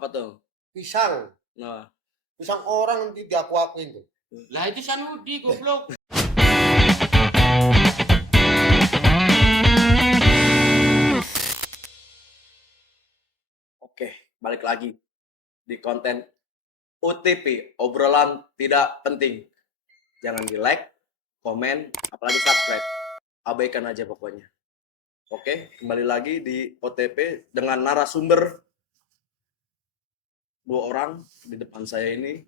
Apa tuh? Pisang. Nah, Pisang orang nanti diaku-akuin tuh. Lah itu Sanudi goblok. oke, balik lagi di konten OTP, obrolan tidak penting. Jangan di-like, komen, apalagi subscribe. Abaikan aja pokoknya. Oke, kembali lagi di OTP dengan narasumber 2 orang di depan saya ini.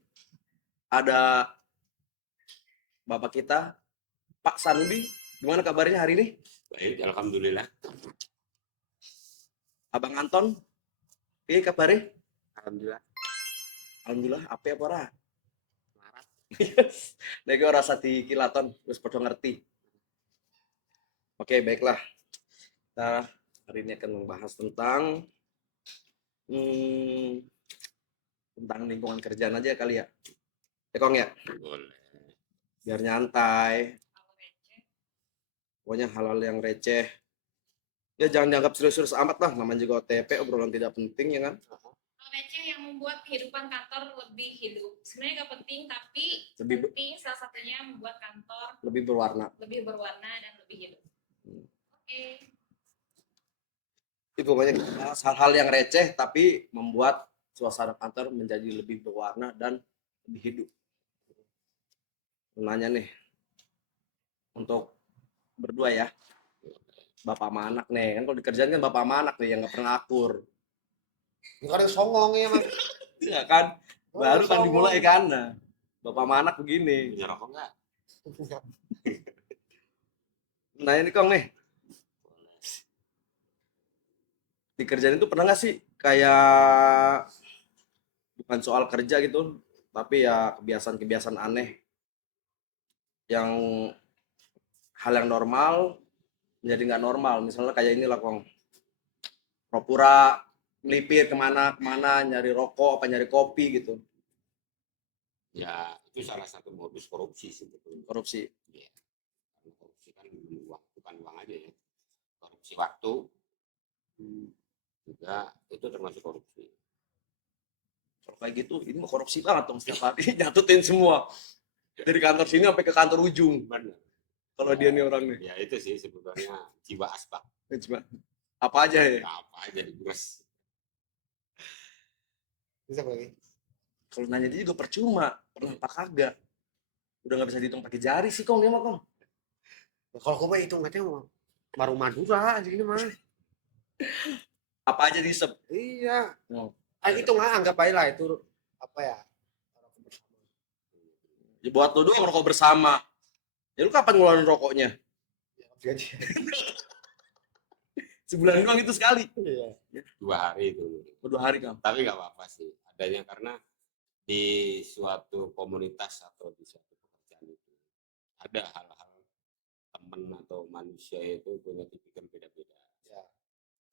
Ada Bapak kita, Pak Sanudi. Gimana kabarnya hari ini? Baik, alhamdulillah. Abang Anton, iya kabarnya? Alhamdulillah. Alhamdulillah, apa ya pora? Larat. Nego rasa di kilaton, terus pada ngerti. Oke, baiklah. Kita hari ini akan membahas tentang tentang lingkungan kerjaan aja kali ya. Kong ya, Boleh. biar nyantai. Pokoknya hal-hal yang receh. Ya jangan dianggap serius-serius amat lah, namanya juga OTP, obrolan tidak penting ya kan. Receh yang membuat kehidupan kantor lebih hidup. Sebenarnya gak penting, tapi Lebih penting salah satunya membuat kantor lebih berwarna. lebih berwarna dan lebih hidup. Oke. Itu pokoknya kita bahas hal-hal yang receh tapi membuat suasana kantor menjadi lebih berwarna dan lebih hidup. Nanya nih untuk berdua ya, bapak sama anak nih kan, kalau di kerjaan kan bapak sama anak nih yang nggak pernah akur. Ini kadang songong ya mas. Ya kan, baru kan songong. dimulai kan. Nah, bapak sama anak begini. Punya rokok nggak? Nah ini Kong nih, di kerjaan itu pernah nggak sih kayak bukan soal kerja gitu, tapi ya kebiasaan-kebiasaan aneh yang hal yang normal menjadi nggak normal. Misalnya kayak inilah Kong, pura-pura melipir kemana-kemana nyari rokok apa nyari kopi gitu. Ya, itu salah satu modus korupsi sebetulnya. Korupsi. Ya. Karena korupsi kan bukan uang aja ya. Korupsi waktu juga itu termasuk korupsi. Kalau kayak gitu ini mah korupsi banget dong, setiap hari nyatutin semua dari kantor sini sampai ke kantor ujung. Benar. Kalau dia nih orang nih, Ya itu sih sebetulnya jiwa asbak. cuma apa aja ya. Apa aja digures. Bisa lagi. Kalau nanya dia juga percuma, pernah apa kagak. Udah nggak bisa dihitung pakai jari sih Kong, dia mah Kong. Kalau gue itu katanya baru Madura aja ini mah. Apa aja disep. Iya. Oh. Itu nggak anggap aja lah itu apa ya? Ya buat lu doang rokok bersama. Ya lu kapan ngeluarin rokoknya? Ya, Sebulan doang itu sekali. iya. 2 hari itu. 2 hari Kang. Tapi nggak apa-apa sih. Adanya karena di suatu komunitas atau di suatu pekerjaan itu ada hal-hal teman atau manusia itu punya pikiran beda-beda. Ya.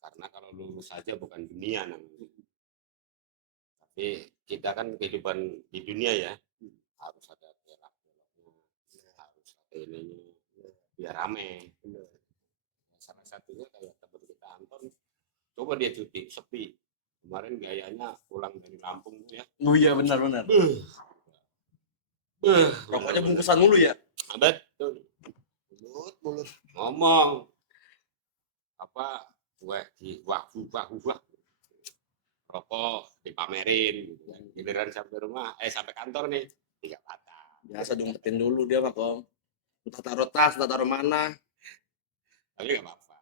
Karena kalau lulus saja bukan dunia namanya. Tapi kita kan kehidupan di dunia ya harus ada belok-beloknya, harus ada ininya, biar rame. Salah satunya kayak teman kita Anton, coba dia cuti sepi. Kemarin gayanya pulang dari Lampung ya. Oh iya benar-benar. Rokoknya bungkusan mulu ya. Betul. Mulut. Ngomong apa wah rokok dipamerin gitu kan. Giliran sampai rumah sampai kantor nih 3 patah. Biasa diumpetin dulu dia mah Kong. Entah taruh tas, entah taruh mana. Tapi nggak apa-apa.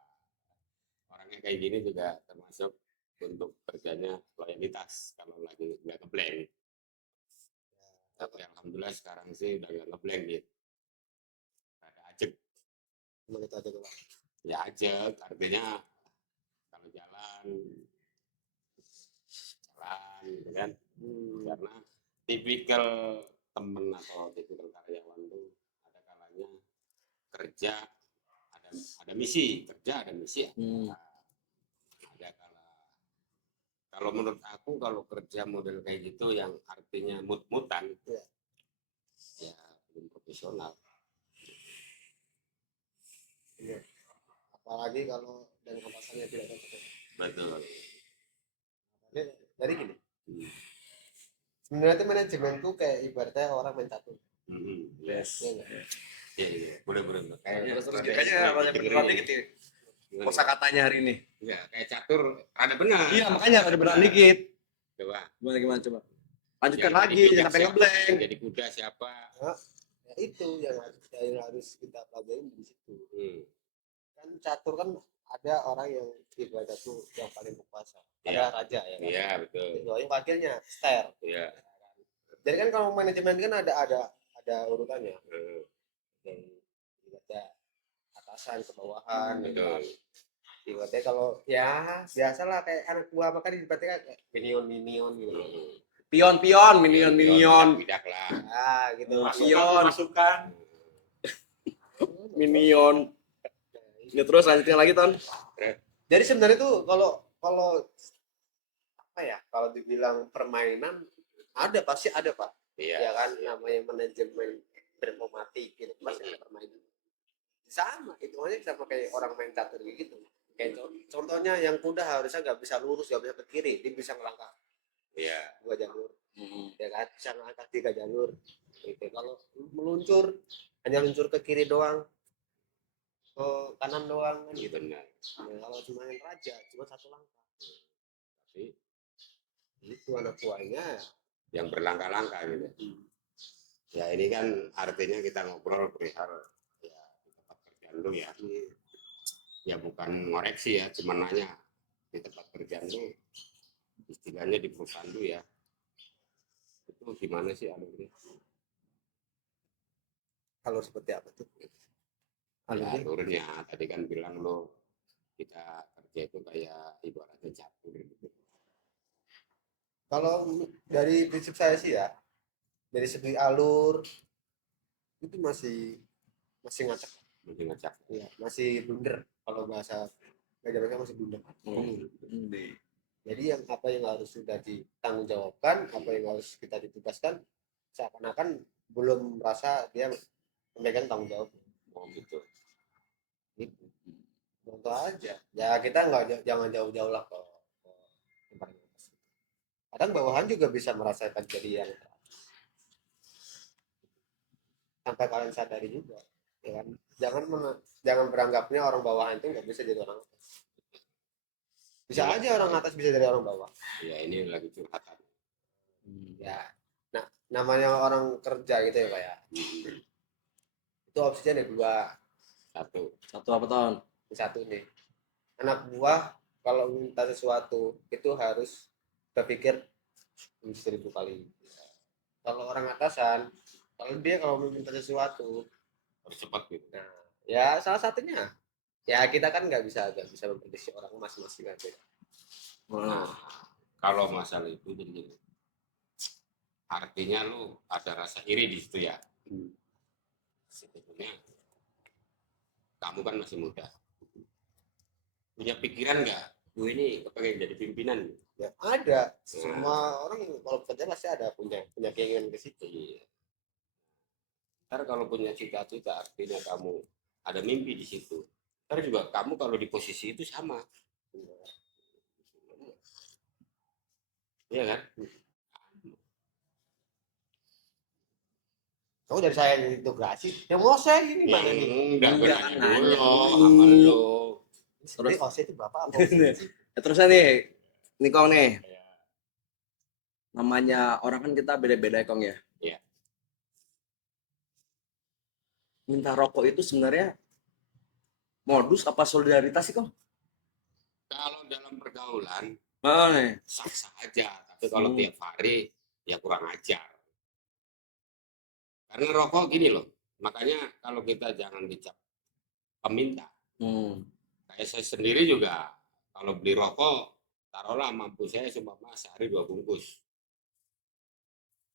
Orangnya kayak gini juga termasuk untuk kerjanya loyalitas kalau lagi nggak ngeblank. Tapi alhamdulillah sekarang sih udah nggak ngeblank gitu. Ada ajek. Cuma kita aja dulu. Ya ajek artinya kalau jalan gitu kan. Karena tipikal temen atau tipikal karyawan tuh ada kalanya kerja ada misi, kerja ada misi. Ada kalau menurut aku kalau kerja model kayak gitu yang artinya mut-mutan ya belum profesional. Iya. Apalagi kalau dan kemasannya tidak cocok. Betul. Dari gini, Sebenarnya itu manajemen tuh kayak ibaratnya orang main catur. Yes. Iya nggak? Iya. Boleh. Kayaknya Terus rada- kayaknya banyak dengerin beneran ini. dikit ya. Gimana? Kosa katanya hari ini. Iya, kayak catur ada benar. Iya, makanya ada beneran dikit. Coba. Gimana coba. Lanjutkan Yang lagi, jadi kuda jangan sampai siapa? ngeblank. Yang jadi kuda siapa? Ya, itu yang harus kita pelajari di situ. Hmm. Kan catur kan ada orang yang ibadah tuh yang paling berkuasa. Iya. Ada raja ya. Kan? Iya, betul. Itu yang wakilnya ster. Iya. Jadi kan kalau manajemen kan ada urutannya. Yang ibaratnya atasan ke bawahan gitu kan. Betul. Ibaratnya kalau ya biasalah kayak anak buah makan ibaratnya kayak minion gitu. Pion, minion. Bidak lah. Ah gitu. Pion, masukan. minion. Ini terus lanjutin lagi, Ton. Jadi sebenarnya tuh kalau apa ya? Kalau dibilang permainan pasti ada, Pak. Iya. Ya kan namanya manajemen bermomatik gitu pasti ada permainan. Sama, itu aja sama kayak orang main catur gitu. Kayak contohnya yang kuda harusnya nggak bisa lurus, nggak bisa ke kiri, dia bisa ngelangkah Iya. 2 jalur. Ya kan, bisa ngelangkah 3 jalur. Gitu. Kalau meluncur hanya luncur ke kiri doang, ke kanan doang kan Iya gitu. benar. Nah, kalau cuma yang raja cuma 1 langkah. Tapi Itu anak buahnya. yang berlangkah-langkah gitu. Ya ini kan artinya kita ngobrol perihal ya di tempat kerjaan lu ya. Ya bukan ngoreksi ya, cuma nanya di tempat kerjaan lu istilahnya di perusahaan lu ya. Itu gimana sih alurnya? Alur seperti apa tuh? Ya, Alurnya alurnya tadi kan bilang lu kita kerja itu kayak ibaratnya catur gitu. kalau dari prinsip saya sih ya, dari segi alur itu masih ngacak Mungkin ngajak. ya, masih blunder kalau bahasa ngajarnya masih blunder. Jadi yang apa yang harus sudah ditanggung jawabkan, apa yang harus kita ditugaskan, seakan-akan belum merasa dia memegang tanggung jawab. Oh gitu. Gitu. Contoh aja, ya kita jangan jauh-jauh lah ke tempat yang atas. Kadang bawahan juga bisa merasakan jadi yang sampai kalian sadari juga, ya kan? Jangan beranggapnya orang bawahan itu nggak bisa jadi orang atas. Bisa Ya. aja orang atas bisa jadi orang bawah. Ya ini lagi curhatan. Ya, nah namanya orang kerja gitu ya Pak ya. Itu opsinya ada 2. Satu. Apa, Ton? Satu nih, anak buah kalau minta sesuatu itu harus berpikir 1000 kali. Kalau orang atasan, kalau meminta sesuatu, Harus cepat gitu. nah ya salah satunya ya kita kan nggak bisa memprediksi orang masing-masing aja. Nah, kalau masalah itu jadi gini. Artinya lu ada rasa iri di situ ya. Sebetulnya kamu kan masih muda. Punya pikiran nggak? Gue ini kepengen jadi pimpinan. Ya ada, semua orang kalau kerja pasti ada punya keinginan ke situ. Iya. Ntar kalau punya cita-cita artinya kamu ada mimpi di situ. Ntar juga kamu kalau di posisi itu sama. Iya kan? Kamu dari saya yang integrasi, yang mau saya ini mana nih? Enggak Iya, berani kan dulu nanya. sama lu. Terus OC itu berapa? Ya, terusnya nih, Kong nih. Namanya orang kan kita beda-beda, Kong ya. Iya. Minta rokok itu sebenarnya modus apa solidaritas sih, Kong? Kalau dalam pergaulan Nih. sah-sah aja, tapi kalau tiap hari ya kurang ajar. Karena rokok gini loh, makanya kalau kita jangan dicap peminta. Kayak saya sendiri juga kalau beli rokok, taruhlah mampu saya cuma sehari 2 bungkus.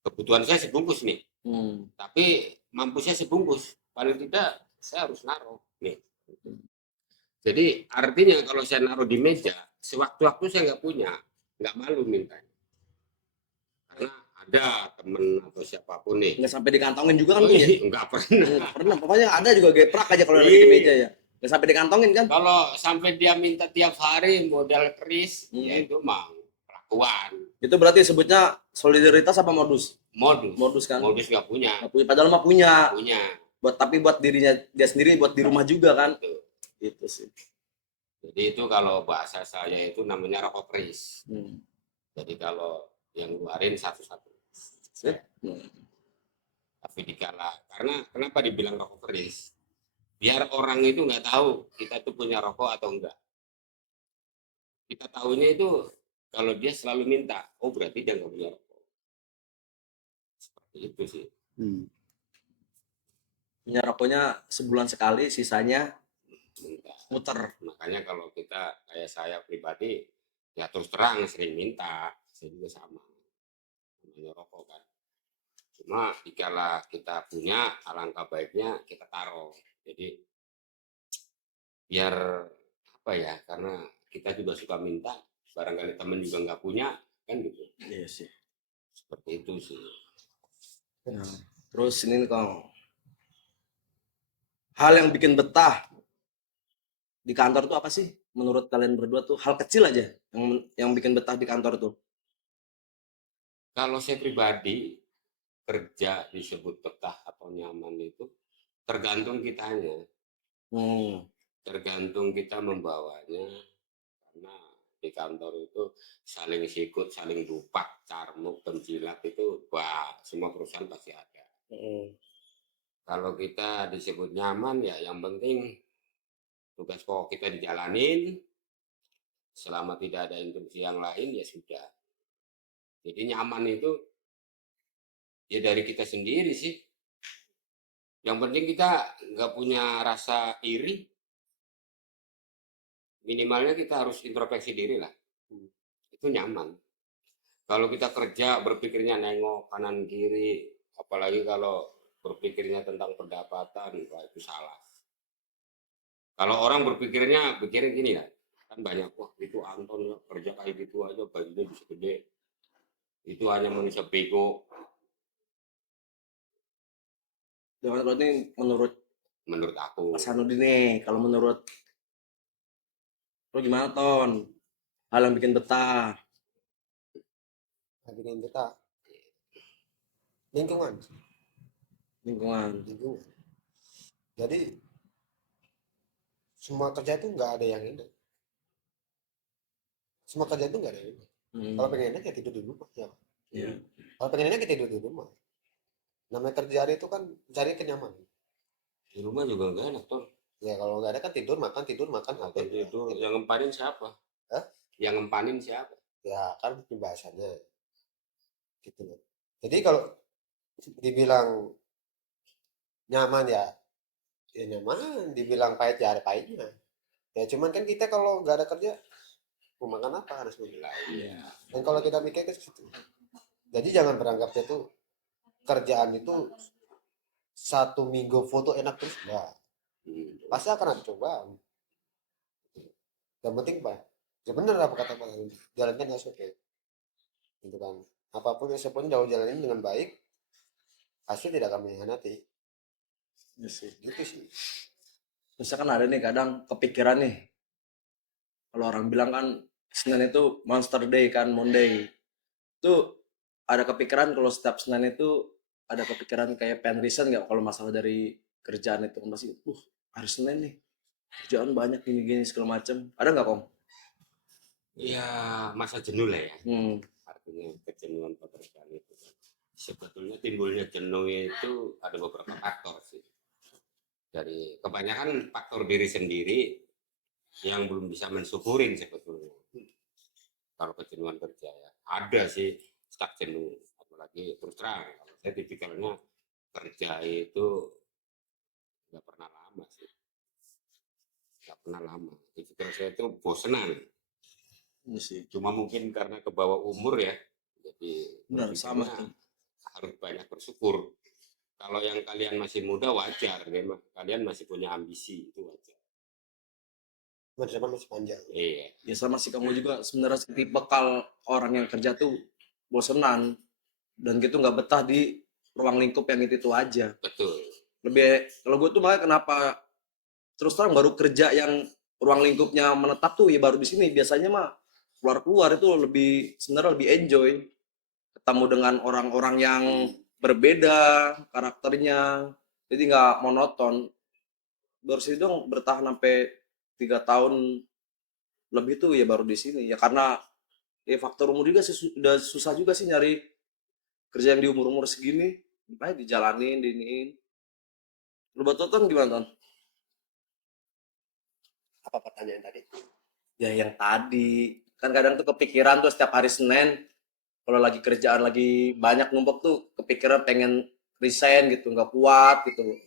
Kebutuhan saya sebungkus nih, tapi mampu saya sebungkus, paling tidak saya harus naruh nih. Jadi artinya kalau saya naruh di meja, sewaktu-waktu saya nggak punya, nggak malu mintanya. Karena ada temen atau siapapun nih. Nggak sampai dikantongin juga kan, Kong ya? Enggak pernah. Pernah, pokoknya ada juga geprak aja kalau lagi di meja ya. Nggak sampai dikantongin kan? Kalau sampai dia minta tiap hari modal keris, Hmm. ya itu mah persatuan. Itu berarti sebutnya solidaritas apa modus? Modus Modus kan? modus nggak punya Nggak punya, padahal mah punya. punya Buat dirinya dia sendiri, buat di rumah juga kan. Gitu. Itu sih. Jadi itu kalau bahasa saya itu namanya rokok keris. Hmm. Jadi kalau yang ngeluarin satu-satu. Hmm. Tapi dikala karena kenapa dibilang rokok keris? Biar orang itu nggak tahu kita itu punya rokok atau enggak. Kita tahunya itu kalau dia selalu minta, oh berarti dia nggak punya rokok. Seperti itu sih. Punya rokoknya sebulan sekali, sisanya Minta. muter. Makanya kalau kita kayak saya pribadi ya terus terang sering minta, saya juga sama. Namanya rokok kan. Cuma dikala kita punya, alangkah baiknya kita taruh. Jadi biar apa ya, karena kita juga suka minta, barangkali temen juga nggak punya, kan gitu. Iya sih. Seperti itu sih. Nah, terus ini Kong, hal yang bikin betah di kantor tuh apa sih? Menurut kalian berdua tuh hal kecil aja yang bikin betah di kantor tuh. Kalau saya pribadi kerja disebut betah atau nyaman itu tergantung kitanya, tergantung kita membawanya. Karena di kantor itu saling sikut, saling dupak, carmuk, penjilat itu wah semua perusahaan pasti ada. Kalau kita disebut nyaman ya yang penting tugas pokok kita dijalanin, selama tidak ada interupsi yang lain ya sudah. Jadi nyaman itu ya dari kita sendiri sih. Yang penting kita nggak punya rasa iri, minimalnya kita harus introspeksi diri lah. Itu nyaman. Kalau kita kerja berpikirnya nengok kanan kiri, apalagi kalau berpikirnya tentang pendapatan, wah itu salah. Kalau orang berpikirnya pikirin gini lah, kan banyak wah itu Anton ya, kerja kayak gitu aja gajinya bisa gede. Itu hanya manusia bego. Berarti Menurut aku. Mas Hanudi nih, kalau menurut lo gimana Ton? Hal yang bikin betah. bikin kita lingkungan. Jadi semua kerja itu nggak ada yang enak. Semua kerja itu nggak ada yang enak. Kalau pengen enak ya tidur di rumah ya. Iya. Kalau pengen enak ya tidur di rumah. Namanya kerja itu kan cari kenyamanan. Di rumah juga nggak enak Ton. Ya kalau nggak ada kan tidur makan Makan tidur. Yang ngempanin siapa? Hah? Yang ngempanin siapa? Ya kan pembahasannya gitu loh. Jadi kalau dibilang nyaman ya nyaman, dibilang pahit ya ada pahitnya. Ya cuman kan kita kalau nggak ada kerja mau makan apa harus Lah, iya. Dan kalau kita mikir ke situ. Jadi jangan beranggapnya tuh kerjaan itu 1 minggu foto enak terus enggak. Pasti akan ada cobaan. Yang penting Pak, ya benar apa kata Pak, jalankan SOP. Gitu kan. Apapun SOP-nya jauh jalanin dengan baik, hasil tidak akan mengkhianati. Iya sih. Gitu sih. Misalkan ada nih kadang kepikiran nih, kalau orang bilang kan Senin itu Monster Day kan, Monday. Itu ada kepikiran kalau setiap Senin itu ada kepikiran kayak pengen resign nggak kalau masalah dari kerjaan itu masih, hari Senin nih kerjaan banyak gini-gini segala macam. Ada nggak Kom? Ya masa jenuh lah ya. Artinya kejenuhan pekerjaan itu. Sebetulnya timbulnya jenuh itu ada beberapa faktor sih. Dari kebanyakan faktor diri sendiri yang belum bisa mensyukurin sebetulnya. Kalau kejenuhan kerja ya ada sih stuck jenuh, apalagi terus terang kalau saya tipikalnya kerja itu nggak pernah lama sih, nggak pernah lama. Tipikal saya itu bosenan. Iya sih. Cuma mungkin karena ke bawah umur ya, jadi Benar sama tuh. harus banyak bersyukur. Kalau yang kalian masih muda wajar, kalian masih punya ambisi itu wajar. Masa depan masih panjang. Iya. Ya sama sih kamu juga sebenarnya tipe orang yang kerja tuh bosenan dan gitu nggak betah di ruang lingkup yang itu aja. Betul. Lebih kalau gue tuh makanya kenapa terus terang baru kerja yang ruang lingkupnya menetap tuh ya baru di sini. Biasanya mah keluar itu sebenarnya lebih enjoy, ketemu dengan orang-orang yang berbeda karakternya, jadi nggak monoton. Baru sih dong bertahan sampai 3 tahun lebih tuh ya baru di sini ya, karena ya faktor umur juga sih, udah susah juga sih nyari kerja yang di umur-umur segini, makanya dijalanin, diiniin. Lu buat Ton gimana Ton? Apa pertanyaan tadi? Ya yang tadi kan kadang tuh kepikiran tuh setiap hari Senin kalau lagi kerjaan lagi banyak numpuk tuh kepikiran pengen resign gitu, nggak kuat gitu.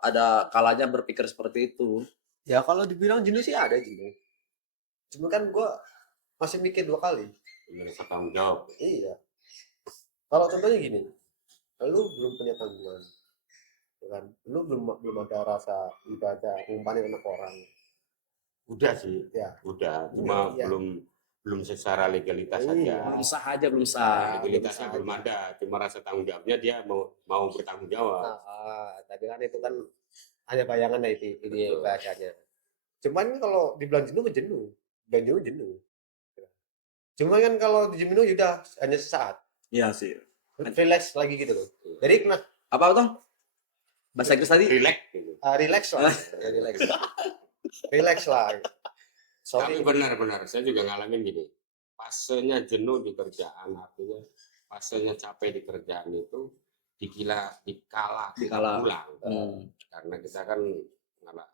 Ada kalanya berpikir seperti itu. Ya kalau dibilang jenuh sih ada jenuh. Cuma kan gue masih mikir 2 kali. Merasa tanggung jawab. Iya. Kalau contohnya gini, lu belum punya tanggungan, ya kan? Lu belum ada rasa ibadah ngumpanin anak orang. Udah sih, Ya. udah. Cuma Iya. belum secara legalitas Iya. saja. Belum sah aja, belum sah. Legalitasnya belum ada. Cuma rasa tanggung jawabnya dia mau bertanggung jawab. Tadi kan itu kan hanya bayangan ya itu Betul. bahasanya. Cuman kalau dibilang jenuh, jenuh. Dibilang jenuh. Cuman kan kalau jenuh udah hanya sesaat. Iya sih. Relax lagi gitu loh. Jadi kena Apa Ton? Bahasa Inggris tadi? Relax gitu. relax lah. Ya, relax lah. Tapi Sorry. benar-benar saya juga ngalamin gini. Fasenya jenuh di kerjaan, artinya fasenya capek di kerjaan itu dikala kita Dikala. pulang. Hmm. Karena kita kan,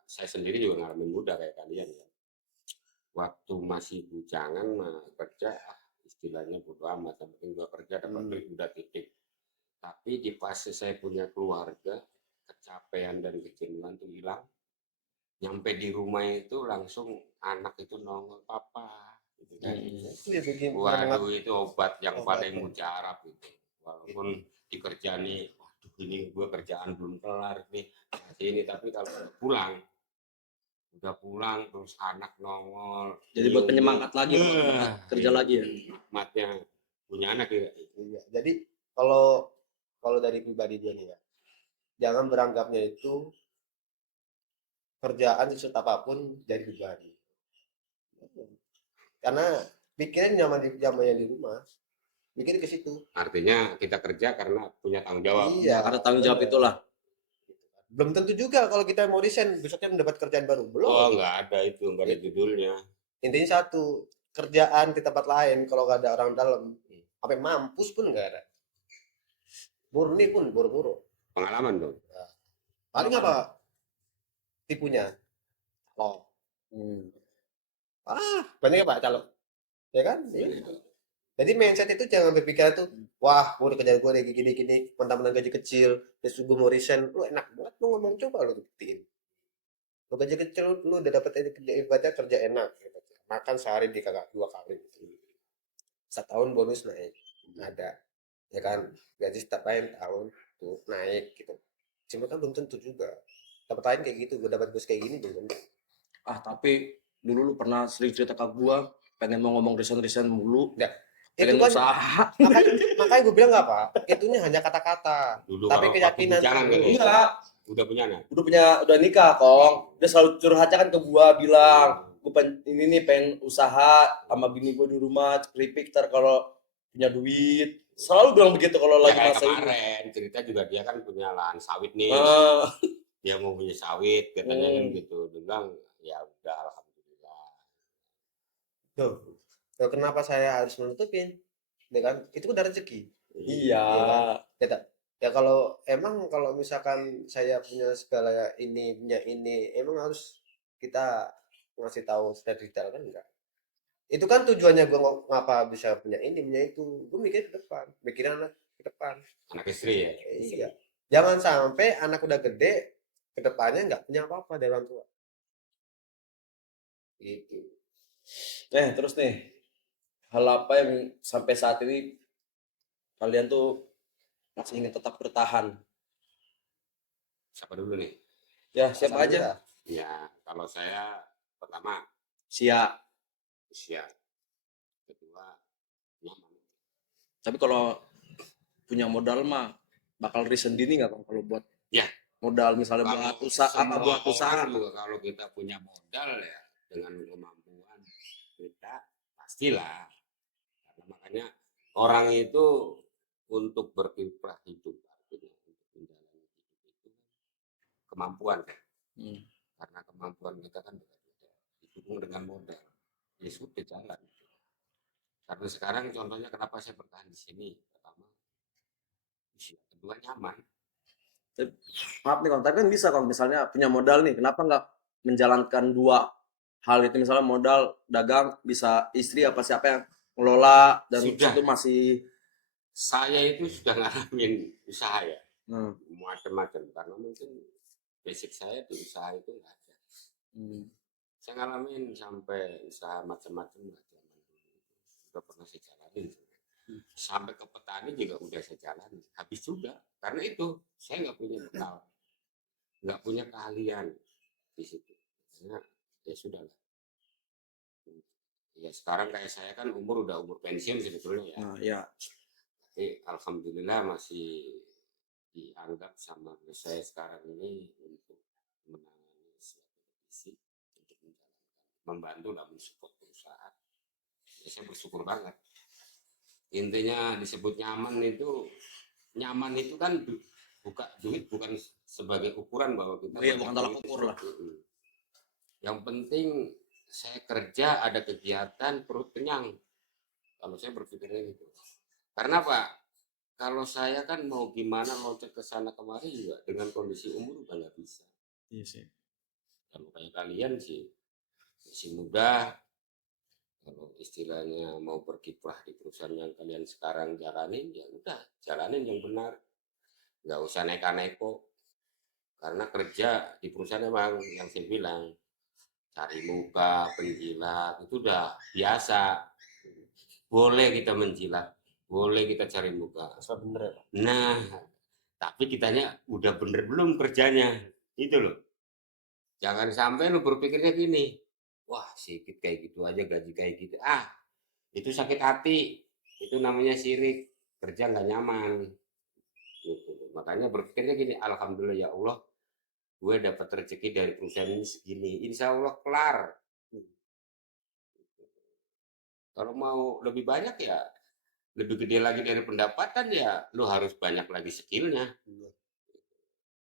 saya sendiri juga ngalamin muda kayak kalian ya. Waktu masih bujangan mah kerja istilahnya bodo amat, yang penting gua kerja dapat duit udah titik. Tapi di fase saya punya keluarga, kecapean dan kejenuhan tuh hilang. Nyampe di rumah itu langsung anak itu nongol, papa gitu kan. Waduh, itu obat yang paling mujarab itu. Walaupun di kerjaan nih, waduh ini gue kerjaan belum kelar nih ini, tapi kalau udah pulang terus anak nongol, Jadi buat penyemangat lagi kerja lagi ya. nikmatnya punya anak ya. Iya. Jadi kalau dari pribadi dia nih ya, jangan beranggapnya itu kerjaan sesuatu apapun jadi pribadi. Karena pikirin zamannya di rumah, mikir ke situ. Artinya kita kerja karena punya tanggung jawab. Iya. Karena tanggung jawab itulah. Belum tentu juga kalau kita mau resign besoknya mendapat kerjaan baru. Belum. Oh, nggak ada itu, nggak ada judulnya. Intinya satu, kerjaan di tempat lain kalau nggak ada orang dalam, sampai mampus pun nggak ada. Murni pun boro-boro. Pengalaman dong. Paling apa? Tipunya. Oh. Banyak Pak calon. Ya kan? Ya. Jadi mindset itu jangan berpikir tuh, wah, mau kerjaan gue kayak gini-gini, mentang-mentang gaji kecil, terus gue mau resign, lu enak banget lu ngomong, coba lu buktiin. Lu gaji kecil, lu udah dapet kerja ibadah, kerja enak, makan sehari di kakak 2 kali, setahun bonus naik, ada, ya kan, gaji setiap tahun tuh naik gitu. Cuma kan belum tentu juga. Tempat lain kayak gitu, gue dapat bos kayak gini belum. Tapi dulu lu pernah sering cerita ke gua pengen mau ngomong resign mulu. Ya. Pengen Itu kan usaha. makanya gue bilang nggak Pak, itunya hanya kata-kata. Dulu Tapi kalau keyakinan waktu bujangan kali. Enggak, Udah punya anak. udah nikah Kong. Dia selalu curhatnya kan ke gua bilang, gua ini nih pengen usaha sama bini gua di rumah keripik kalau punya duit. Selalu bilang begitu kalau Ya lagi kayak masa ini. kemarin cerita juga dia kan punya lahan sawit nih. Dia mau punya sawit katanya kan gitu. Dia bilang ya udah alhamdulillah. Tuh, kenapa saya harus menutupin? Ya kan? Itu udah rezeki. Iya. Ya, kan? Ya kalau misalkan saya punya segala ini, punya ini, emang harus kita ngasih tahu secara detail kan enggak? Itu kan tujuannya gue ngapa bisa punya ini, punya itu. Gue mikir ke depan, mikirin anak ke depan. Anak istri ya. Iya. Jangan sampai anak udah gede, ke depannya nggak punya apa-apa dari orang tua. Gitu. Terus nih, hal apa yang sampai saat ini kalian tuh masih ingin tetap bertahan? Siapa dulu nih? Ya, siapa aja? Ya, kalau saya pertama Siap. Kedua nyaman. Tapi kalau punya modal mah bakal resign dini nggak kalau buat ya modal misalnya buat usaha juga kalau kita punya modal ya dengan kemampuan kita pastilah. Karena makanya orang itu untuk berkiprah hidup, artinya untuk menjalani hidup itu kemampuan. Hmm. Karena kemampuan kita kan beda-beda, didukung dengan modal, ya sudah jalan. Karena sekarang contohnya kenapa saya bertahan di sini, pertama usia, kedua nyaman. Maaf nih Kong, tapi kan bisa kalau misalnya punya modal nih, kenapa nggak menjalankan dua hal itu, misalnya modal dagang, bisa istri apa siapa yang ngelola, dan Sudah. situ masih Saya itu sudah ngalamin usaha ya, hmm, macam-macam, karena mungkin basic saya di usaha itu nggak ada. hmm, Saya ngalamin sampai usaha macam-macam lah zaman dulu. Udah pernah saya jalanin. Sampai ke petani juga udah saya jalani. Habis juga. Karena itu saya nggak punya bekal, nggak punya keahlian di situ. Karena ya sudah lah. Ya sekarang kayak saya kan udah umur pensiun sebetulnya ya. nah ya. Tapi alhamdulillah masih dianggap sama saya sekarang ini untuk menangani suatu kondisi, untuk menjalankan, membantu dan mensupport perusahaan. Ya, saya bersyukur banget. Intinya disebut nyaman itu kan buka duit bukan sebagai ukuran bahwa kita Iya, banyak bukan tolak duit. ukur lah. Yang penting saya kerja, ada kegiatan, perut kenyang. Kalau saya berpikirnya gitu. Karena apa? Kalau saya kan mau gimana loncat ke sana kemari juga dengan kondisi umur udah nggak bisa. Iya sih. Kalau kayak kalian sih masih muda, kalau istilahnya mau berkiprah di perusahaan yang kalian sekarang jalanin, ya udah jalanin yang benar, nggak usah neko-neko. Karena kerja di perusahaan emang yang saya bilang cari muka, penjilat itu udah biasa. Boleh kita menjilat, boleh kita cari muka. Asal bener ya. Nah, tapi kitanya udah bener belum kerjanya, itu loh. Jangan sampai lu berpikirnya gini, wah sedikit kayak gitu aja gaji kayak gitu, itu sakit hati, itu namanya sirik, kerja nggak nyaman. Gitu. Makanya berpikirnya gini, alhamdulillah ya Allah, gue dapat rezeki dari perusahaan ini segini, insya Allah kelar. Kalau mau lebih banyak ya lebih gede lagi dari pendapatan ya lu harus banyak lagi skillnya.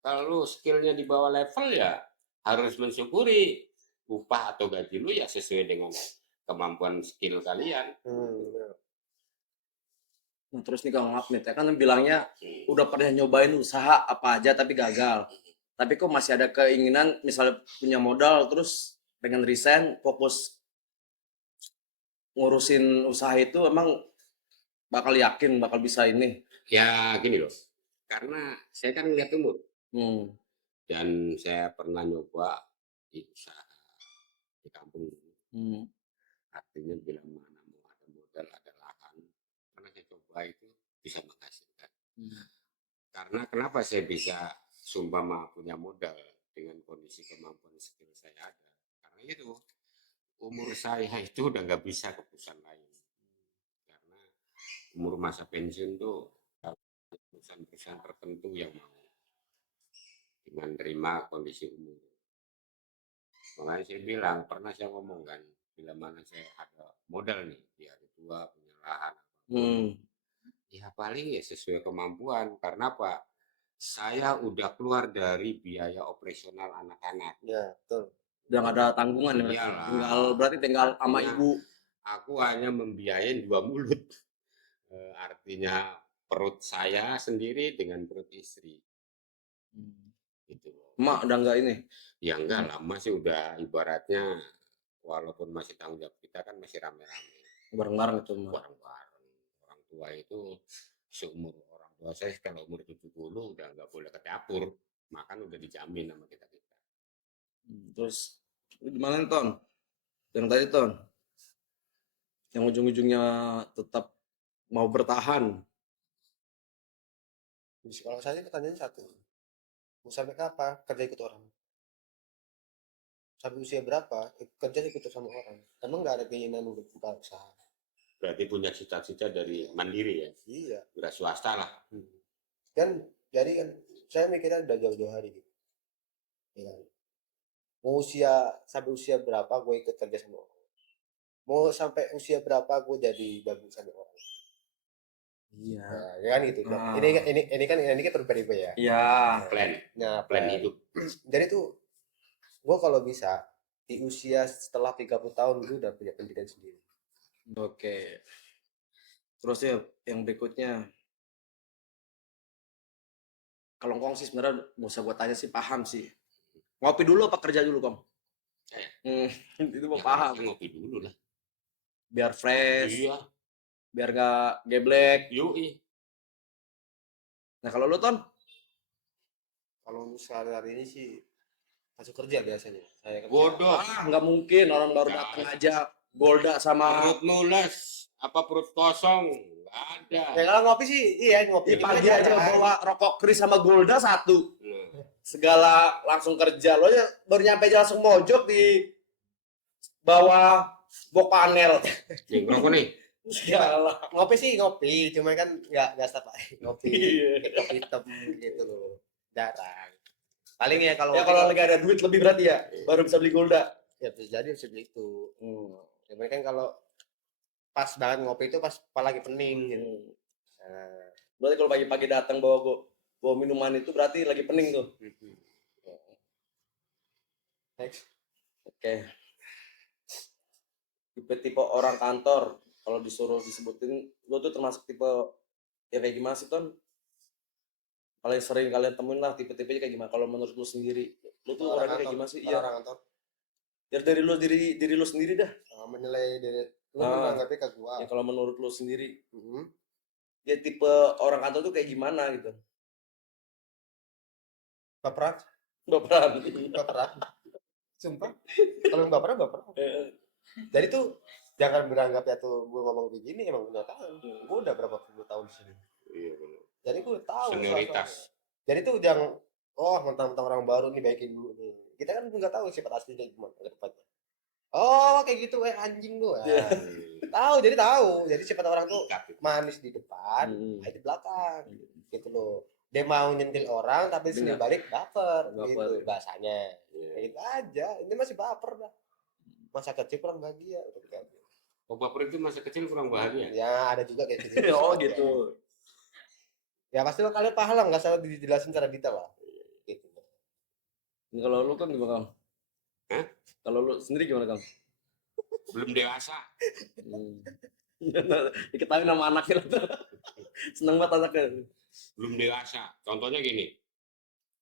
Kalau lu skillnya di bawah level ya harus mensyukuri upah atau gaji lu ya sesuai dengan kemampuan skill kalian. Nah, terus nih Kang, maaf nih, kan bilangnya udah pernah nyobain usaha apa aja tapi gagal. Tapi kok masih ada keinginan misalnya punya modal terus pengen resign, fokus ngurusin usaha itu, emang bakal yakin bakal bisa ini. Ya gini loh, karena saya kan lihat umur Hmm. dan saya pernah nyoba di usaha di kampung. Hmm. Artinya bila mana mau ada modal, ada lahan, karena saya coba itu bisa menghasilkan. Karena kenapa saya bisa sumpama punya modal dengan kondisi kemampuan skill saya ada? Karena itu umur saya itu udah nggak bisa ke perusahaan lain. Karena umur masa pensiun tuh perusahaan-perusahaan tertentu yang mau dengan terima kondisi umur. Makanya saya bilang, pernah saya ngomong kan, bila mana saya ada modal nih di hari tua, punya lahan, ya paling ya sesuai kemampuan. Karena apa? Saya udah keluar dari biaya operasional anak-anak. Ya, betul. Udah nggak ada tanggungan ya, Iyalah. berarti tinggal sama Artinya, ibu. aku hanya membiayain 2 mulut. Artinya perut saya sendiri dengan perut istri. Gitu loh. Emak udah nggak ini. Ya enggak lah, masih udah ibaratnya walaupun masih tanggung jawab kita kan masih rame-rame. Bareng-bareng itu emak. Bareng-bareng. Orang tua itu seumur orang tua saya kalau umur 70 udah nggak boleh ke dapur. Makan udah dijamin sama kita-kita. Terus gimana nih Ton? Yang tadi Ton, yang ujung-ujungnya tetap mau bertahan. Kalau saya pertanyaannya satu, mau sampai kapan kerja ikut orang? Sampai usia berapa kerja ikut sama orang? Emang nggak ada keinginan untuk buka usaha? Berarti punya cita-cita dari mandiri ya? Iya. Wira swasta lah. Kan jadi kan saya mikirnya udah jauh-jauh hari gitu. Ya kan? Mau sampai usia berapa gue ikut kerja sama orang? mau sampai usia berapa gue jadi bagus sama orang. Iya. Nah, ya kan gitu. Ah. Ini kan berbeda ya. Iya. Plan Nah, plan hidup. jadi tuh gue kalau bisa di usia setelah 30 tahun gue udah punya pendidikan sendiri. Oke. Terus ya yang berikutnya, kalau Kong sih sebenarnya nggak usah gua tanya sih, paham sih. Ngopi dulu apa kerja dulu, Kong? Itu mau Ya, paham. harusnya ngopi dulu lah. Biar fresh, Iya, biar nggak geblek. yoi. Nah kalau lu, Ton? Kalau untuk sehari-hari ini sih masuk kerja biasanya. Saya kerja. Bodoh. Nggak mungkin orang baru Nggak. datang aja Golda sama Perut nules, apa perut kosong? Nggak ada. Ya kalau ngopi sih iya ngopi. di pagi aja bawa rokok kris sama Golda satu. Nah, Segala langsung kerja. Lo aja baru nyampe aja langsung mojok di bawah bok panel. nih ngerokok nih. Segala. Ngopi sih ngopi, cuma kan nggak setiap hari ngopi Iya. hitam gitu loh. Jarang. Paling ya kalau Ya kalau lagi ada duit lebih berarti ya, baru bisa beli Golda. ya bisa jadi seperti itu. Ya kan kalau pas banget ngopi itu pas lagi pening gitu. Nah, Berarti kalau pagi-pagi datang bawa minuman itu berarti lagi pening tuh. next. Oke. Tipe-tipe orang kantor kalau disuruh disebutin, lo tuh termasuk tipe ya kayak gimana sih, Ton? Paling sering kalian temuin lah tipe-tipenya kayak gimana? Kalau menurut lu sendiri, lu tuh orangnya kayak gimana sih? Iya. Orang kantor Ya dari lu sendiri dah. menilai dari lu Ah. menanggapi ke gua. Ya kalau menurut lu sendiri, Mhm. ya tipe orang kantor tuh kayak gimana gitu? Baperan, Baperan. baperan. Sumpah. Kalau baperan, baperan. Eh, Jadi tuh jangan beranggap ya tuh gue ngomong begini emang benar tahu. Gue udah berapa puluh tahun di sini. Iya benar. Jadi gue tahu Senioritas. suasana. Jadi tuh jangan mentang-mentang orang baru nih baikin dulu nih. Kita kan nggak tahu sifat aslinya gimana ke depannya. Oh kayak gitu anjing lu. Iya. Tahu jadi tahu. Jadi sifat orang tuh Ikat itu. manis di depan, baik di belakang. Gitu loh. Dia mau nyentil orang tapi sendiri balik baper gitu Baper. bahasanya. Iya. Kayak gitu aja. Ini masih baper dah. Masa kecil kurang bahagia. Oh, baper itu masa kecil kurang bahagia. Ya ada juga kayak gitu. Oh gitu. Ya pasti lo kalian paham lah, nggak salah dijelasin secara detail lah. Gitu. Ini kalau lu kan gimana, Kang? Hah? Kalau lu sendiri gimana, Kang? Belum dewasa. Diketahui nama anaknya. Seneng banget anaknya. Belum dewasa. Contohnya gini.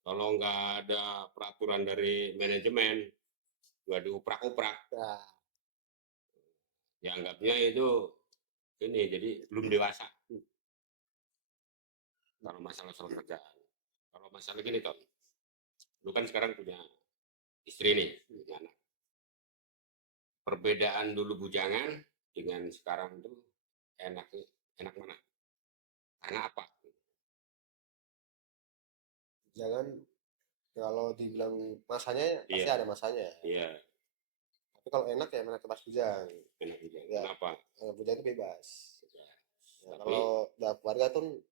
Kalau nggak ada peraturan dari manajemen, nggak diuprak-uprak, Nah, ya anggapnya itu ini jadi belum dewasa. Kalau masalah soal kerjaan, kalau masalah gini Ton, lu kan sekarang punya istri nih, punya anak. Perbedaan dulu bujangan dengan sekarang tuh enak mana? Karena apa? jangan kalau dibilang masanya pasti Iya. ada masanya. Iya, Tapi kalau enak ya enak pas bujang. enak juga. Ya. Kenapa? Bujang itu bebas. Ya, Tapi- kalau udah keluarga tuh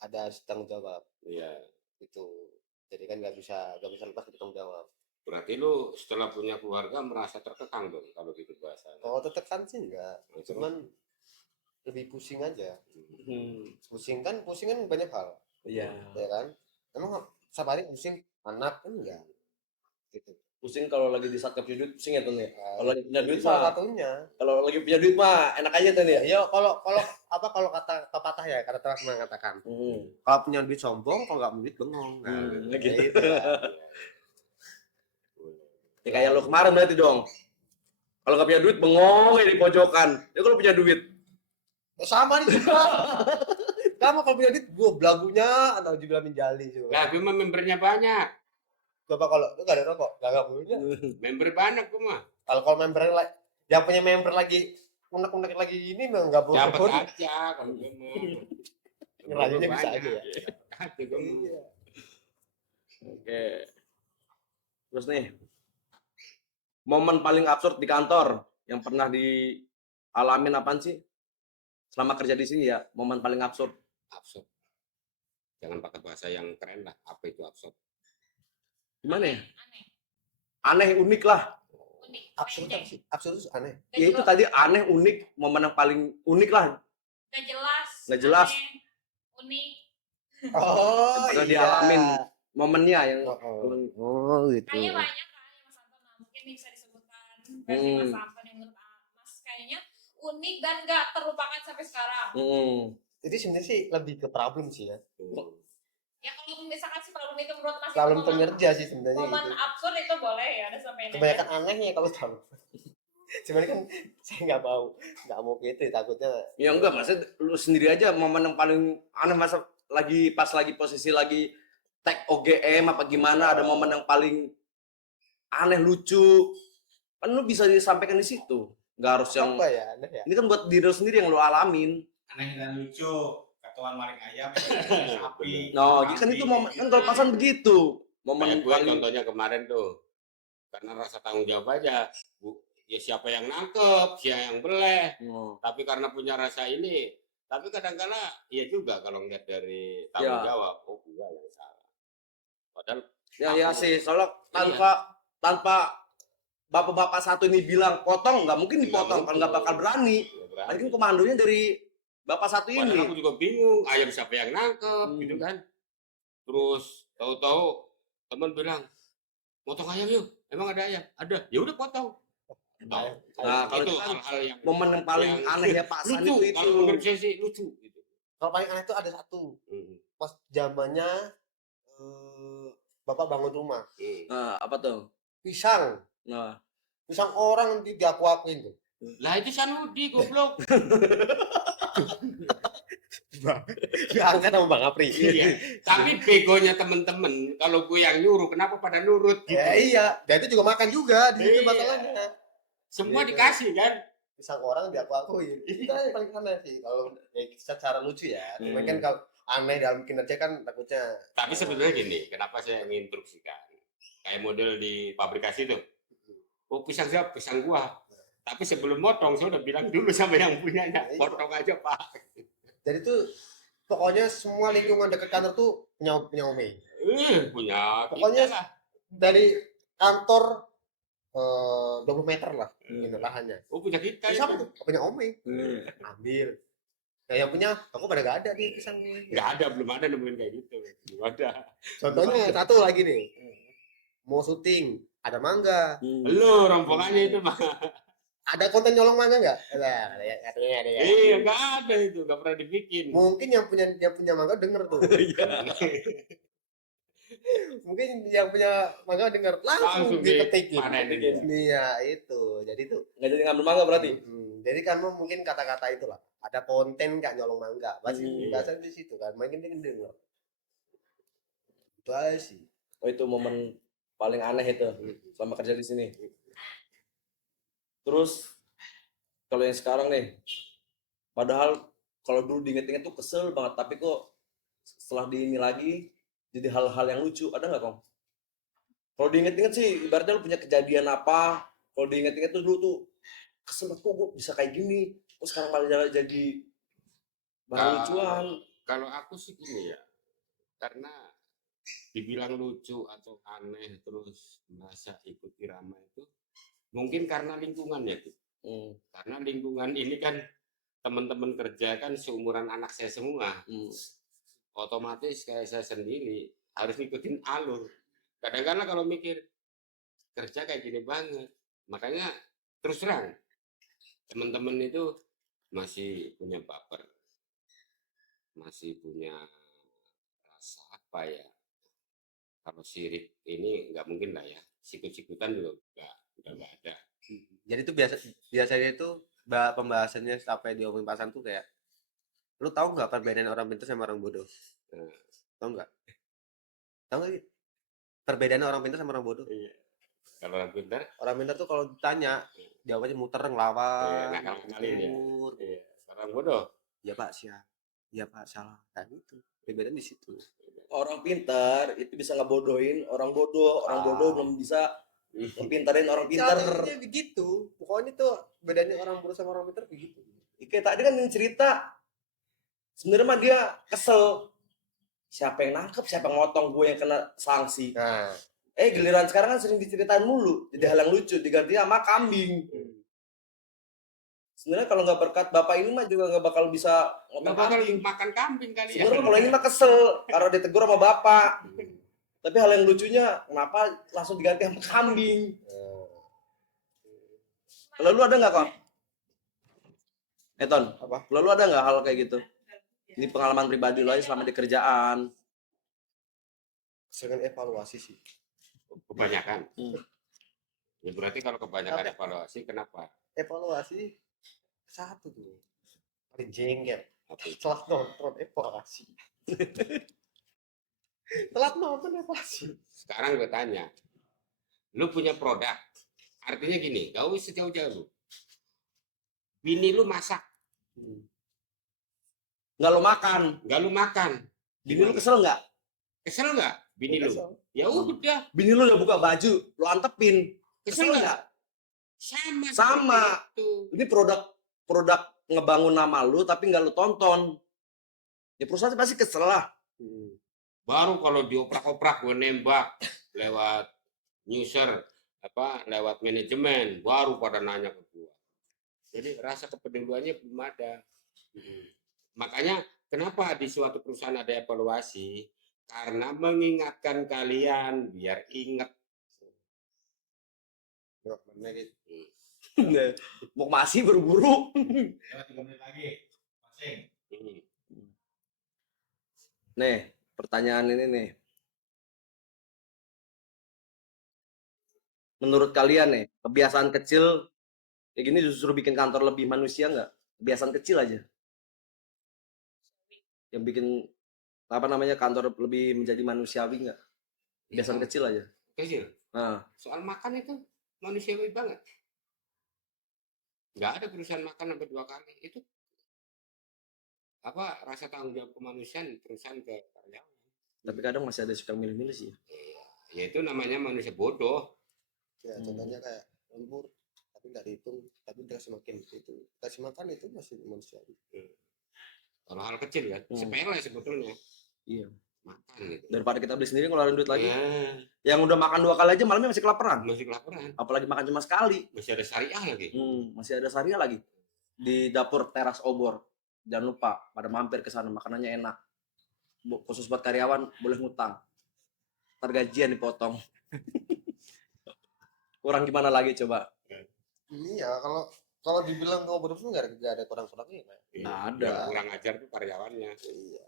ada tanggung jawab Iya. gitu. Jadi kan nggak bisa lepas dari tanggung jawab. Berarti lu setelah punya keluarga merasa terkekang dong kalau gitu bahasa. Kalau tertekan sih enggak, Itu. cuman lebih pusing aja. Hmm. Pusing kan banyak hal, Iya. ya kan? Emang setiap hari pusing anak kan enggak? Gitu. Pusing kalau lagi di saat punya duit pusing ya, Ton ya. Kalau lagi punya duit Itu salah mah, satunya. kalau lagi punya duit mah enak aja, Ton ya. Iya, kalau kata pepatah ya, kata teman mengatakan, kalau punya duit sombong, kalau nggak punya duit bengong. Nah, gitu. gitu ya. Ya kayak lo kemarin berarti dong. Kalau nggak punya duit bengong ya di pojokan. Ya kalau punya duit. Ya, sama nih juga. Kamu kalau punya duit, gue belagunya atau juga menjali juga. Lah, gue mah membernya banyak. Coba kalau lu nggak ada rokok, nggak punya. Member banyak gue mah. Kalau member yang punya member lagi unek-unek lagi ini mah nggak boleh. Dapat aja kalau gue mah. Ngerajunya bisa Banyak. aja ya. Hati gue mah. Iya. Oke. Terus nih, momen paling absurd di kantor yang pernah dialamin apaan sih? Selama kerja di sini ya, momen paling absurd. Absurd. Jangan pakai bahasa yang keren lah. Apa itu absurd? Gimana ya? Aneh. Aneh, unik lah. unik, Absurd pendek, apa sih? Absurd itu aneh. gak Ya itu jelas, tadi aneh, unik, momen yang paling unik lah. gak jelas, Nggak jelas. aneh, unik. Oh Udah iya. dialamin momennya yang Oh gitu. Kayaknya banyak kan ya Mas Anton, nah, mungkin bisa disebutkan versi Mas Anton yang menurut Mas kayaknya unik dan gak terlupakan sampai sekarang. Jadi sebenarnya sih lebih ke problem sih ya. Ya kalau misalkan si problem itu menurut Mas Problem itu pengerja sih sebenarnya momen gitu. absurd itu boleh ya, ada sampai Kebanyakan anehnya kalau tahu. Cuman kan saya nggak mau gitu takutnya. Ya enggak, maksudnya lu sendiri aja momen yang paling aneh masa lagi pas lagi posisi lagi tag OGM apa gimana, ada momen yang paling aneh lucu kan lu bisa disampaikan di situ, nggak harus yang Apa ya aneh ya? ini kan buat diri lu sendiri yang lu alamin. Aneh dan lucu, ketuaan maling ayam, sapi. No, kan itu momen kan kalau pasan begitu momen Kayak gue paling contohnya kemarin tuh, karena rasa tanggung jawab aja. Ya siapa yang nangkep, siapa yang beleh. Tapi karena punya rasa ini, tapi kadang-kala iya juga kalau ngeliat dari tanggung Ya. jawab, oh gue yang salah. Padahal ya aku- sih, soalnya tanpa bapak-bapak satu ini bilang potong, nggak mungkin dipotong, kan nggak bakal berani. ya berani. Lagi komandonya dari bapak satu Padahal ini. aku juga bingung, ayam siapa yang nangkep, gitu kan. Terus tahu-tahu teman bilang, potong ayam yuk, emang ada ayam? Ada, ya udah potong. Nah, kalau itu itu kan hal-hal yang momen yang paling yang aneh ya Pak San lucu. itu. Kalau menurut saya sih lucu. Gitu. Kalau paling aneh itu ada satu. Pas zamannya bapak bangun rumah, Nah, apa tuh? pisang Nah, orang diaku-akuin tuh. Lah itu Sanudi goblok. Diangkat sama Bang Apri. Iya. Tapi begonya temen-temen, kalau gue yang nyuruh, kenapa pada nurut? Gitu. Ya iya, dan itu juga makan juga di situ Iya. masalahnya. Semua Iya. dikasih kan? Pisang orang diaku-akuin. Itu yang paling aneh sih kalau ya, secara lucu ya. Cuman kan kalau aneh dalam kinerja kan takutnya. Tapi sebenarnya gini, kenapa saya menginstruksikan? Kayak model di pabrikasi tuh. Oh pisang siapa? Pisang gua. Tapi sebelum motong, saya udah bilang dulu sama yang punyanya, potong aja Pak. Jadi tuh pokoknya semua lingkungan dekat kantor tuh punya Ome. Punya Pokoknya kita lah. dari kantor 20 meter lah gitu lahannya. Oh punya kita. Siapa itu. tuh? Punya Ome. Ambil. Nah, yang punya aku pada gak ada di pisang gue. Nggak ada, belum ada nemuin kayak gitu. Belum ada. Contohnya satu lagi nih. Mau syuting, ada mangga. Lu rombongannya itu mah. Ada konten nyolong mangga nggak? Ada ya. Iya, nggak ada itu, nggak pernah dibikin. Mungkin yang punya mangga denger tuh. Mungkin yang punya mangga denger langsung dipetik gitu. panenin. Iya itu. Jadi tuh nggak jadi ngambil mangga berarti. jadi kan mungkin kata-kata itulah. Ada konten nggak nyolong mangga. Pasti bahasa di situ kan. Makin denger. Itu aja sih. Oh itu momen paling aneh itu selama kerja di sini. Terus kalau yang sekarang nih, padahal kalau dulu diinget-inget tuh kesel banget, tapi kok setelah diini lagi jadi hal-hal yang lucu, ada nggak Kong? Kalau diinget-inget sih, ibaratnya lu punya kejadian apa, kalau diinget-inget tuh dulu tuh kesel banget kok gue bisa kayak gini, kok sekarang malah jadi bahan lucuan. Kalau aku sih gini ya, karena dibilang lucu atau aneh terus merasa ikut irama itu mungkin karena lingkungan ya tuh. Karena lingkungan ini kan teman-teman kerja kan seumuran anak saya semua. Otomatis kayak saya sendiri harus ngikutin alur. Kadang-kadang kalau mikir kerja kayak gini banget, makanya terus terang teman-teman itu masih punya baper, masih punya rasa apa ya? Kalau sirik ini nggak mungkin lah ya, sikut-sikutan juga udah nggak ada. Jadi tuh biasanya itu pembahasannya sampai di omongin pasan tuh kayak lu tahu nggak perbedaan orang pintar sama orang bodoh? Tahu nggak? Tahu nggak? Perbedaan orang pintar sama orang bodoh? Iya. Kalau orang pintar? Orang pintar tuh kalau ditanya jawabannya muter ngelawan. Nakal-nakalin ya. Iya. Orang bodoh? Ya Pak siap. Ya Pak salah. Nah itu perbedaan di situ. Orang pintar itu bisa ngebodohin orang bodoh, orang bodoh belum bisa ngepintarin orang pintar. Caranya begitu. Pokoknya tuh bedanya orang bodoh sama orang pintar begitu. Kayak tadi kan cerita sebenarnya mah dia kesel siapa yang nangkep, siapa yang ngotong gue yang kena sanksi. Nah, Giliran sekarang kan sering diceritain mulu, jadi hal yang lucu diganti sama kambing. Sebenarnya kalau nggak berkat bapak ini mah juga nggak bakal bisa Nggak ngotong bakal kambing. makan kambing kali ya. Sebenarnya kalau ini mah kesel karena ditegur sama bapak. Tapi hal yang lucunya kenapa langsung diganti sama kambing? Kalau lu ada nggak Kon? Ton, Apa? kalau lu ada nggak hal kayak gitu? Ini pengalaman pribadi lo aja selama di kerjaan. Sering evaluasi sih. Kebanyakan. Hmm. Ya berarti kalau kebanyakan Apa? evaluasi kenapa? Evaluasi satu tuh. Paling jengkel. Apa itu? Telat nonton evaluasi. Telat nonton evaluasi. Sekarang gue tanya, lu punya produk, artinya gini, gak usah jauh-jauh lu. Bini lu masak, Nggak lo makan. gak lu makan. Bini lu kesel nggak? Kesel nggak bini lu? Kesel. Ya udah, Bini lu udah buka baju, lo antepin. kesel Kesel nggak? nggak? Sama. Sama. Itu. Ini produk ngebangun nama lu tapi nggak lu tonton. Ya perusahaan pasti kesel lah. Baru kalau dioprak-oprak gue nembak lewat user lewat manajemen, baru pada nanya ke gue. Jadi rasa kepeduliannya belum ada. Makanya kenapa di suatu perusahaan ada evaluasi? Karena mengingatkan kalian biar ingat. Mau masih buru-buru. Lewat 3 menit lagi. Masing. Nih, pertanyaan ini nih. Menurut kalian nih, kebiasaan kecil kayak gini justru bikin kantor lebih manusia nggak? Kebiasaan kecil aja. Yang bikin kantor lebih menjadi manusiawi nggak? Kebiasaan kecil aja. Kecil. Nah, Soal makan itu manusiawi banget. Nggak ada perusahaan makan sampai 2 kali. Itu rasa tanggung jawab kemanusiaan perusahaan ke karyawan. tapi kadang masih ada suka milih-milih sih. Ya itu namanya manusia bodoh. Ya contohnya kayak lembur tapi nggak dihitung, tapi dikasih makin itu kasih makan itu masih manusiawi. Kalau hal kecil ya, sepele sebetulnya. Iya. Makan gitu. Daripada kita beli sendiri ngeluarin duit lagi. Ya, Yang udah makan 2 kali aja malamnya masih kelaparan. masih kelaparan. Apalagi makan cuma sekali. Masih ada syariah lagi. Masih ada syariah lagi. Di dapur teras obor. Jangan lupa pada mampir ke sana, makanannya enak. Khusus buat karyawan boleh ngutang. Ntar gajian dipotong. Kurang gimana lagi coba? Iya, kalau dibilang ngobrol pun nggak ada kurang-kurangnya. Nggak ada. Yang kurang ajar tuh karyawannya. Iya.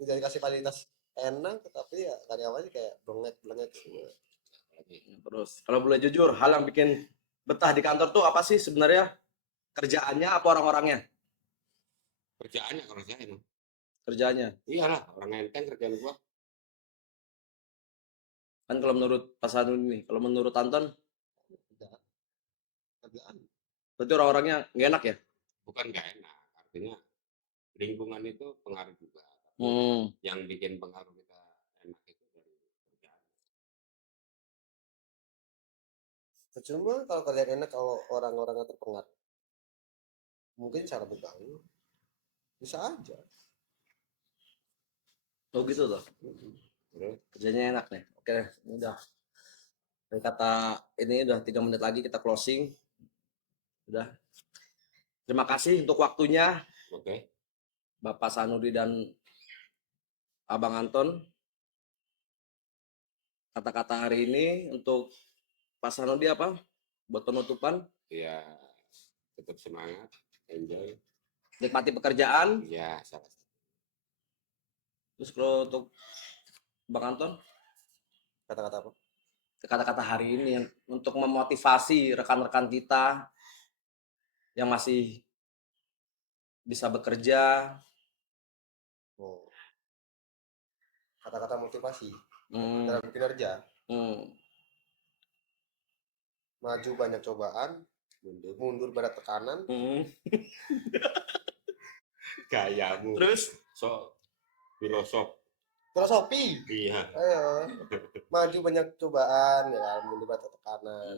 Ini dari kasih fasilitas enak, tapi ya karyawannya kayak blengek semua. Terus kalau boleh jujur, hal yang bikin betah di kantor tuh apa sih sebenarnya? Kerjaannya apa orang-orangnya? Kerjaannya kalau saya emang. Kerjaannya. Iyalah, orang enteng kerjaan gua. Kan kalau menurut Pak Sanun ini, kalau menurut Anton, Kerjaan. berarti orang-orangnya nggak enak ya? Bukan nggak enak, artinya lingkungan itu pengaruh juga. Yang bikin pengaruh kita enak itu dari kerjaan. Cuma kalau kalian enak kalau orang-orangnya terpengaruh, mungkin cara bergaul bisa aja. Oh gitu loh. Kerjanya enak nih. Oke, udah. Dari kata ini udah 3 menit lagi kita closing. Udah. Terima kasih untuk waktunya. Oke. Bapak Sanudi dan Abang Anton. Kata-kata hari ini untuk Pak Sanudi apa? Buat penutupan. Ya, tetap semangat, enjoy. Nikmati pekerjaan. Ya, salah. Terus kalau untuk Bang Anton, Kata-kata apa? kata-kata hari ini yang untuk memotivasi rekan-rekan kita yang masih bisa bekerja. Oh. Kata-kata motivasi Hmm, dalam kinerja. hmm. Maju banyak cobaan, mundur banyak tekanan. Gayamu. Terus Filosof. Filosofi. Iya. Ayo. Maju banyak cobaan, ya kan, mundur banyak tekanan.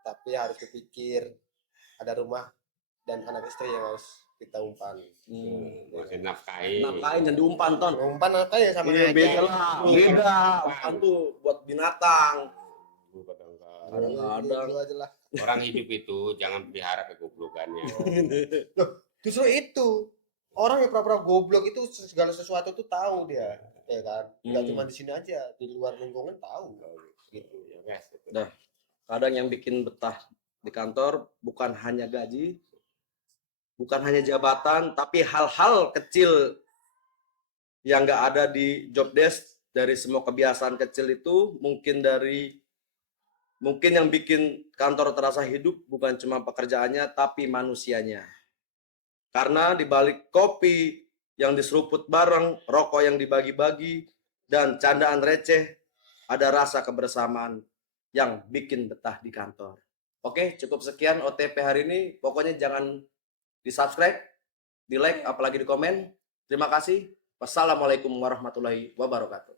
Tapi harus dipikir ada rumah dan anak istri yang harus kita umpan. Masih nafkahi. Nafkain dan diumpan ton. Umpan apa ya sama Iya aja. beda lah, beda. Umpan tuh buat binatang. Kadang-kadang. Gitu aja lah. Orang hidup itu jangan pelihara kegoblokannya. Justru itu orang yang pura-pura goblok itu segala sesuatu tuh tahu dia, ya kan? Nggak cuma di sini aja, di luar lingkungan tahu. Gitu. Ya, guys. Dah. Kadang yang bikin betah di kantor bukan hanya gaji, bukan hanya jabatan, tapi hal-hal kecil yang nggak ada di job desk. Dari semua kebiasaan kecil itu mungkin yang bikin kantor terasa hidup bukan cuma pekerjaannya tapi manusianya. Karena di balik kopi yang diseruput bareng, rokok yang dibagi-bagi, dan candaan receh, ada rasa kebersamaan yang bikin betah di kantor. Oke, cukup sekian OTP hari ini. Pokoknya jangan di-subscribe, di-like, apalagi di komen. Terima kasih. Wassalamualaikum warahmatullahi wabarakatuh.